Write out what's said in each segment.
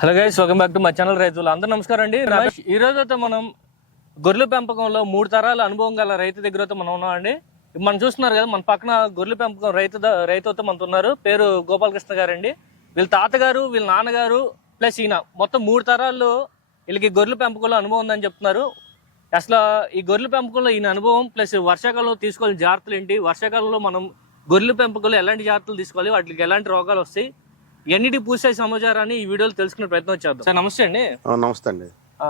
Hello guys welcome back to my channel రైతులు అందరూ నమస్కారం అండి. రమేష్ ఈ రోజు అయితే మనం గొర్రెల పెంపకంలో మూడు తరాల అనుభవం గల రైతు దగ్గర అయితే మనం ఉన్నామండి. మనం చూస్తున్నారు కదా మన పక్కన గొర్రెల పెంపకం రైతు రైతు అయితే మనతో ఉన్నారు. పేరు గోపాలకృష్ణ గారు అండి వీళ్ళ తాతగారు వీళ్ళ నాన్నగారు ప్లస్ ఈయన. మొత్తం మూడు తరాల్లో వీళ్ళకి గొర్రెల పెంపకంలో అనుభవం ఉందని చెప్తున్నారు. అసలు ఈ గొర్రెల పెంపకంలో ఈయన అనుభవం ప్లస్ వర్షాకాలంలో తీసుకోవాల్సిన జాగ్రత్తలు ఏంటి? వర్షాకాలంలో మనం గొర్రెల పెంపకంలో ఎలాంటి జాగ్రత్తలు తీసుకోవాలి? వాటికి ఎలాంటి రోగాలు వస్తాయి? ఎన్నిటి పూసే సమాచారాన్ని ఈ వీడియోలో తెలుసుకునే ప్రయత్నం చేద్దాం. సార్ నమస్తే అండి. ఆ, నమస్తే అండి. ఆ,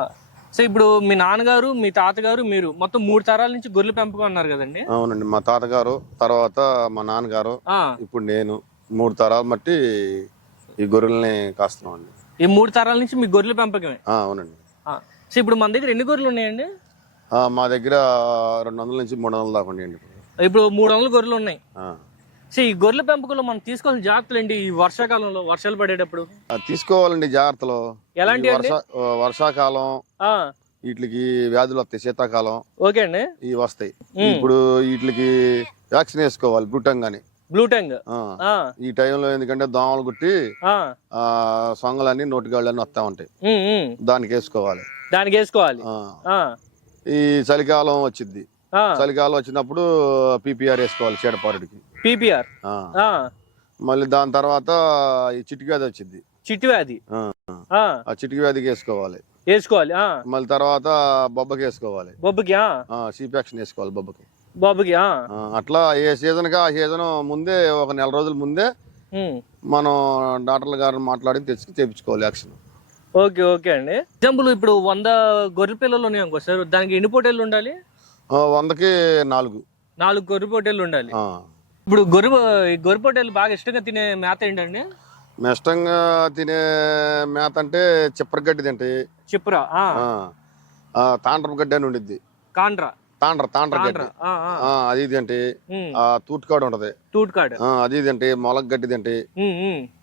సో ఇప్పుడు మీ నాన్నగారు మీ తాతగారు మీరు మొత్తం మూడు తరాల నుంచి గొర్రెల పెంపకం అన్నారు కదండి. అవునండి మా తాతగారు తర్వాత మా నాన్నగారు ఆ, ఇప్పుడు నేను మూడు తరాలు బట్టి ఈ గొర్రెల్ని కాస్తున్నాం అండి ఈ మూడు తరాల నుంచి మీ గొర్రెల పెంపకమే? ఆ, అవునండి. ఆ, సో ఇప్పుడు మన దగ్గర ఎన్ని గొర్రెలు ఉన్నాయండి? ఆ, మా దగ్గర రెండు వందల నుంచి మూడు వందల దాకా ఉన్నాయండి ఇప్పుడు. మూడు వందల గొర్రెలు ఉన్నాయి. ఆ. సో ఈ గొర్రెల పెంపకంలో మనం తీసుకోవాల్సిన జాగ్రత్తలు ఏంటి ఈ వర్షాకాలంలో వర్షాలు పడేటప్పుడు? తీసుకోవాలండి జాగ్రత్తలు. ఎలాంటి వర్షాకాలం వీటికి వ్యాధులు వస్తాయి శీతాకాలం. ఓకే అండి. ఇవి వస్తాయి. ఇప్పుడు వీటికి వ్యాక్సిన్ వేసుకోవాలి బ్రూటంగ్ అని బ్లూ ట్యాంగ్ ఆ. ఆ, ఈ టైంలో ఎందుకంటే దోమలు కుట్టి సొంగలన్నీ నోటిగాళ్ళన్నీ వస్తూ ఉంటాయి. దానికి వేసుకోవాలి. దానికి వేసుకోవాలి. ఈ చలికాలం వచ్చింది చలికాలం వచ్చినప్పుడు పీపీఆర్ వేసుకోవాలి చీడపారుడికి. పీపీఆర్. మళ్ళీ దాని తర్వాత ఈ చిటికి వ్యాధి వచ్చింది. చిట్టి వ్యాధి. ఆ. చిటికి వ్యాధికి వేసుకోవాలి. వేసుకోవాలి ఆ, మళ్ళీ తర్వాత బొబ్బకి వేసుకోవాలి. బొబ్బకి ఆ, సీపాక్షన్ వేసుకోవాలి బొబ్బకి. బొబ్బకి అట్లా ఏ సీజన్కి ఆ సీజన్ ముందే ఒక నెల రోజుల ముందే. మనం డాక్టర్ల గారిని మాట్లాడి తెచ్చి చేయించుకోవాలి యాక్షన్. ఓకే ఓకే అండి. ఎగ్జాంపుల్ ఇప్పుడు వంద గొర్రె పిల్లలు ఉన్నాయి అనుకో సార్ దానికి ఎన్ని పొట్టేళ్ళు ఉండాలి? వందకి నాలుగు. నాలుగు గొర్రె పొట్టేళ్ళు ఉండాలి. ఇప్పుడు గొర్రె ఈ గొర్రె పొట్టేళ్ళు బాగా ఇష్టంగా తినే మేత ఏంటండి? ఇష్టంగా తినే మేత అంటే చిప్పరగడ్డి తింటాయి చిప్రా ఆ, ఆ. ఆ, తాండ్రపు గడ్డి అని ఉండిద్ది. కాండ్రా తాండ్ర తాండ్ర గడ్డి. అది ఇది అంటే తూటుకాడు ఉంటది. తూట్ కాడ ఆ, అది ఇది అంటే మొలక గడ్డి తింటే.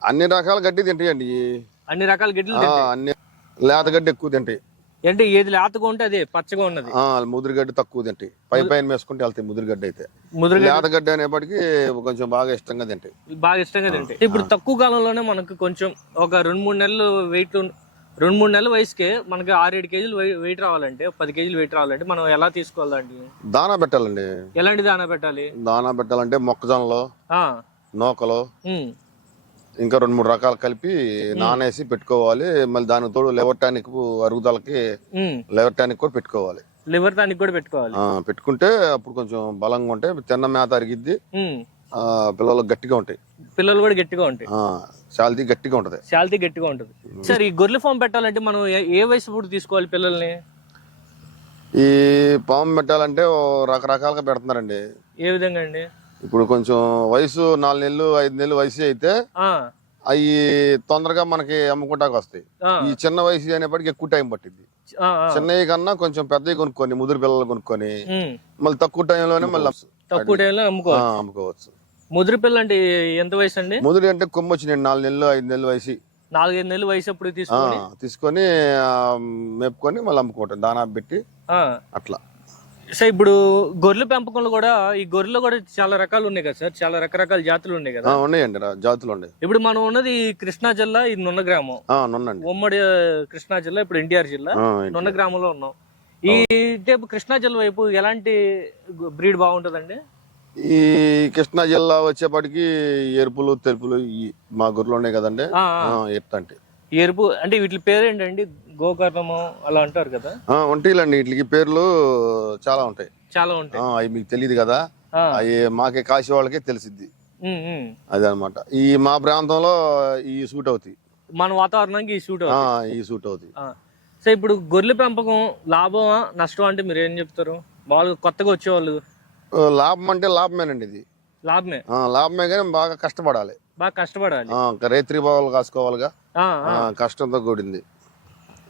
అన్ని రకాల గడ్డి తింటాయండి. అన్ని రకాల తింటాయి అన్ని లేత గడ్డి ఎక్కువ తింటాయి అంటే ఏది లేతగా ఉంటే అదే పచ్చగా ఉన్నది. ఆ, ముదిరి గడ్డి తక్కువ తింటాయి పై పైన వేసుకుంటే వెళ్తాయి ముదిరి గడ్డి అయితే. ముదురు లేత గడ్డి అనేప్పటికీ కొంచెం బాగా ఇష్టంగా తింటాయి. బాగా ఇష్టంగా తింటాయి. ఇప్పుడు తక్కువ కాలంలోనే మనకు కొంచెం ఒక రెండు మూడు నెలలు వెయిట్ రెండు మూడు నెలల వయసుకే మనకి ఆరేడు కేజీలు వెయిట్ రావాలంటే పది కేజీలు వెయిట్ రావాలంటే మనం ఎలా తీసుకోవాలండి? దానా పెట్టాలండి. ఎలాంటి దానా పెట్టాలి? దానా పెట్టాలంటే మొక్కజొన్నలు నూకలు ఇంకా రెండు మూడు రకాలు కలిపి నానేసి పెట్టుకోవాలి. మళ్ళీ దానికి తోడు లెవర్ టానిక్ అరుగుదలకి. లెవర్ టానిక్ కూడా పెట్టుకోవాలి. లివర్ దానికి కూడా పెట్టుకోవాలి. పెట్టుకుంటే అప్పుడు కొంచెం బలంగా ఉంటాయి తిన్న మేత అరిగిద్ది. పిల్లలు గట్టిగా ఉంటాయి. పిల్లలు కూడా గట్టిగా ఉంటాయి. ఆ, శాలరీ గట్టిగా ఉంటది. శాలరీ గట్టిగా ఉంటుంది. సార్ ఈ గొర్రెల ఫామ్ పెట్టాలంటే మనం ఏ- వయసు ఇప్పుడు తీసుకోవాలి పిల్లల్ని? ఈ పాము పెట్టాలంటే రకరకాలుగా పెడుతున్నారండి. ఏ విధంగా అండి? ఇప్పుడు కొంచెం వయసు నాలుగు నెలలు ఐదు నెలలు వయసు అయితే అవి తొందరగా మనకి అమ్ముకుంటాకి వస్తాయి. ఈ చిన్న వయసు అనేప్పటికి ఎక్కువ టైం పట్టింది. చిన్నవి కన్నా కొంచెం పెద్దవి కొనుక్కొని ముదురు పిల్లలు కొనుక్కొని. మళ్ళీ తక్కువ టైంలోనే మళ్ళీ తక్కువ టైంలో అమ్ముకోవచ్చు. ముదురు పిల్ల అంటే ఎంత వయసు అండి? ముదురు అంటే కొమ్ము వచ్చినాయి నాలుగు నెలలు ఐదు నెలలు వయసు. నాలుగైదు నెలలు వయసు అప్పుడు తీసుకొని? తీసుకొని మేపుకొని మళ్ళీ అమ్ముకోవటం దానా పెట్టి. అట్లా. సో ఇప్పుడు గొర్రెల పెంపకంలో కూడా ఈ గొర్రెలు కూడా చాలా రకాలు ఉన్నాయి కదా సార్? చాలా రకరకాల జాతులు ఉన్నాయి కదా? ఉన్నాయండి జాతులు ఉన్నాయి. ఇప్పుడు మనం ఉన్నది కృష్ణా జిల్లా ఇది నున్న గ్రామం. నున్నండి. ఉమ్మడి కృష్ణా జిల్లా ఇప్పుడు ఎన్టీఆర్ జిల్లా. నున్న గ్రామంలో ఉన్నాం. ఈ టైపు కృష్ణా జిల్లా వైపు ఎలాంటి బ్రీడ్ బాగుంటుందండి? ఈ కృష్ణా జిల్లా వచ్చేప్పటికి ఎరుపులు తెలుపులు మా గొర్రెలు ఉన్నాయి కదండి? ఎట్టంటి ఎరుపు అంటే వీటి పేరేంటండి? గోకర్ణము అలా అంటారు కదా? ఉంటాయిలండి వీటికి పేర్లు చాలా ఉంటాయి. చాలా ఉంటాయి. అవి మీకు తెలియదు కదా? అవి మాకే కాశీ వాళ్ళకే తెలిసిద్ది. అది అనమాట ఈ మా ప్రాంతంలో ఈ సూట్ అవుతాయి. మన వాతావరణానికి ఈ సూట్ ఈ సూట్ అవుతాయి. సో ఇప్పుడు గొర్రెల పెంపకం లాభమా నష్టం అంటే మీరు ఏం చెప్తారు? మామూలుగా కొత్తగా వచ్చేవాళ్ళు. లాభం అంటే లాభమేనండి ఇది. లాభమే. ఆ, లాభమే కానీ బాగా కష్టపడాలి. బాగా కష్టపడాలి. రేత్రి భావాలు కాసుకోవాలిగా. కష్టంతో కూడింది.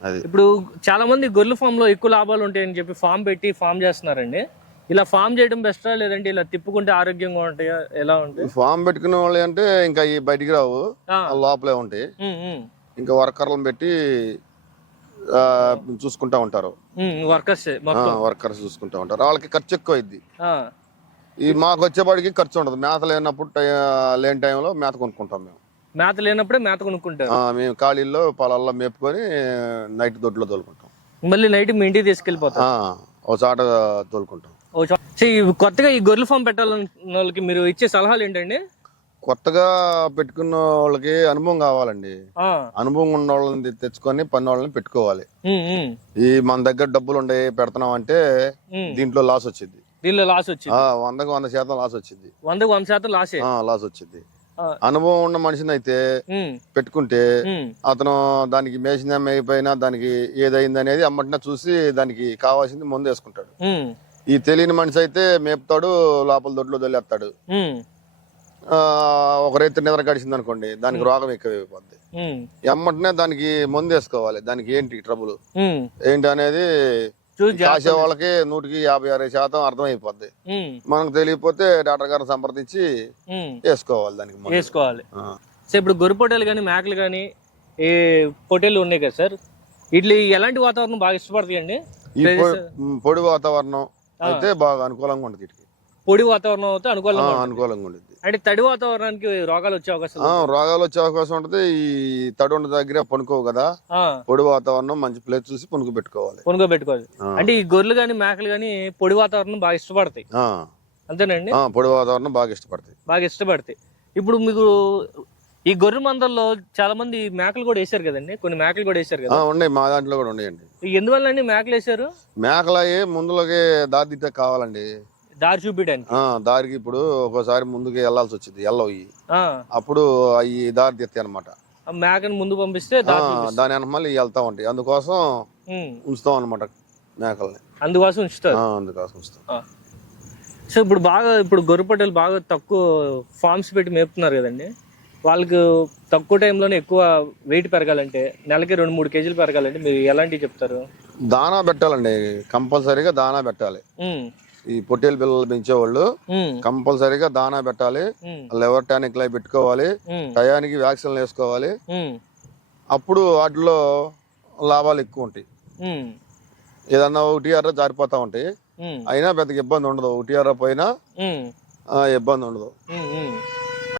అది. ఇప్పుడు చాలా మంది గొర్రెల ఫామ్లో ఎక్కువ లాభాలు ఉంటాయని చెప్పి ఫామ్ పెట్టి ఫామ్ చేస్తున్నారండి. ఇలా ఫామ్ చేయడం బెస్టా లేదంటే ఇలా తిప్పుకుంటే ఆరోగ్యంగా ఉంటాయా? ఎలా ఉంటాయి ఫామ్ పెట్టుకునే వాళ్ళు అంటే ఇంకా ఈ బయటికి రావు. లోపలే ఉంటాయి. ఇంకా వర్కర్లను పెట్టి చూసుకుంటా ఉంటారు. వర్కర్స్ వర్కర్స్ చూసుకుంటా ఉంటారు. వాళ్ళకి ఖర్చు ఎక్కువ అయింది ఈ మాకు వచ్చేపాటికి ఖర్చు ఉండదు. మేత లేనప్పుడు లేని టైంలో మేత కొనుక్కుంటాం మేము. మేత లేనప్పుడే మేత కొనుక్కుంటారు? ఆ, మేము ఖాళీల్లో పొలాల్లో మేపుకొని నైట్ దొడ్లో తోలుకుంటాం. మళ్ళీ నైట్ మీ ఇంటికి తీసుకెళ్ళిపోతారు? ఆ, ఒక చాట తోలుకుంటాం. కొత్తగా ఈ గొర్రెల ఫామ్ పెట్టాలన్న వాళ్ళకి మీరు ఇచ్చే సలహాలు ఏంటండి? కొత్తగా పెట్టుకున్న వాళ్ళకి అనుభవం కావాలండి. అనుభవం ఉన్న వాళ్ళని తెచ్చుకొని పని వాళ్ళని పెట్టుకోవాలి ఈ మన దగ్గర డబ్బులు ఉండే పెడుతున్నాం అంటే. దీంట్లో లాస్ వచ్చింది దీనిలో లాస్ వచ్చింది. ఆ, వందకు వంద శాతం లాస్ వచ్చింది. వందకు వంద శాతం లాసే ఆ, లాస్ వచ్చింది. ఆ, అనుభవం ఉన్న మనిషిని అయితే ఉమ్, పెట్టుకుంటే ఉమ్, అతను దానికి మేసిన మేగిపోయినా దానికి ఏదైంది అనేది అమ్మటిన చూసి దానికి కావాల్సింది ముందు వేసుకుంటాడు. ఉమ్, ఈ తెలియని మనిషి అయితే మేపుతాడు లోపల దొడ్లో దొల్లేస్తాడు. ఉమ్, ఆ, ఒక రైతు నిద్ర గడిచింది అనుకోండి దానికి రోగం ఎక్కువైపోద్ది. ఉమ్, ఎమ్మటనే దానికి మందు వేసుకోవాలి దానికి ఏంటి ట్రబుల్ ఉమ్. ఏంటి అనేది కాసే వాళ్ళకి నూటికి యాభై అరవై శాతం అర్థమైపోద్ది. మనకు తెలియకపోతే డాక్టర్ గారిని సంప్రదించి వేసుకోవాలి దానికి. వేసుకోవాలి. ఆ. సో ఇప్పుడు గొర్రె పొట్టేలు కానీ మేకలు కానీ ఈ పొట్టేలు ఉన్నాయి కదా సార్? వీటి ఎలాంటి వాతావరణం బాగా ఇష్టపడతాయండి పొడి వాతావరణం అయితే బాగా అనుకూలంగా ఉంటుంది పొడి వాతావరణం అయితే అనుకూలంగా. అనుకూలంగా ఉంటుంది. అంటే తడి వాతావరణానికి రోగాలు వచ్చే అవకాశం రోగాలు వచ్చే అవకాశం ఉంటుంది. ఈ తడి ఉన్న దగ్గర పనుకోవు కదా. పొడి వాతావరణం మంచి ప్లేస్ చూసి పనుకు పెట్టుకోవాలి. కొనుక్కోబెట్టుకోవాలి ఆ. అంటే ఈ గొర్రెలు కానీ మేకలు కానీ పొడి వాతావరణం బాగా ఇష్టపడతాయి. అంతేనండి? పొడి వాతావరణం బాగా ఇష్టపడతాయి. బాగా ఇష్టపడతాయి. ఇప్పుడు మీకు ఈ గొర్రె మందల్లో చాలా మంది మేకలు కూడా వేశారు కదండి? కొన్ని మేకలు కూడా వేశారు ఆ, కదా ఉన్నాయి. మా దాంట్లో కూడా ఉన్నాయండి. ఎందువల్ల అండి మేకలు వేశారు? మేకలయ్యి ముందులోకి దారి దిట్ట కావాలండి. దారి చూపించడానికి దారికి ఇప్పుడు ఒక్కోసారి ముందుకు వెళ్ళాల్సి వచ్చింది ఎల్లవి అప్పుడు అవి దారి దిస్తాయి అనమాట మేకని ముందు పంపిస్తే. దాని వెనక మళ్ళీ వెళ్తా ఉంటాయి. అందుకోసం ఉంచుతాం అనమాట మేకల్ని. అందుకోసం ఉంచుతారు. ఆ, అందుకోసం ఉంచుతాం. సో ఇప్పుడు బాగా ఇప్పుడు గొర్రె పొట్టేలు బాగా తక్కువ ఫార్మ్స్ పెట్టి మేపుతున్నారు కదండి. వాళ్ళకి తక్కువ టైంలోనే ఎక్కువ వెయిట్ పెరగాలంటే నెలకి రెండు మూడు కేజీలు పెరగాలంటే మీరు ఎలాంటివి చెప్తారు? దానా పెట్టాలండి కంపల్సరీగా దానా పెట్టాలి. ఈ పొట్టేలు పిల్లలు పెంచేవాళ్ళు కంపల్సరీగా దానా పెట్టాలి లెవర్ టానిక్ లై పెట్టుకోవాలి టయానికి వ్యాక్సిన్లు వేసుకోవాలి. అప్పుడు వాటిలో లాభాలు ఎక్కువ ఉంటాయి. ఏదన్నా అర్ర జారిపోతా ఉంటాయి. అయినా పెద్దగా ఇబ్బంది ఉండదు. అర్ర పోయినా ఇబ్బంది ఉండదు.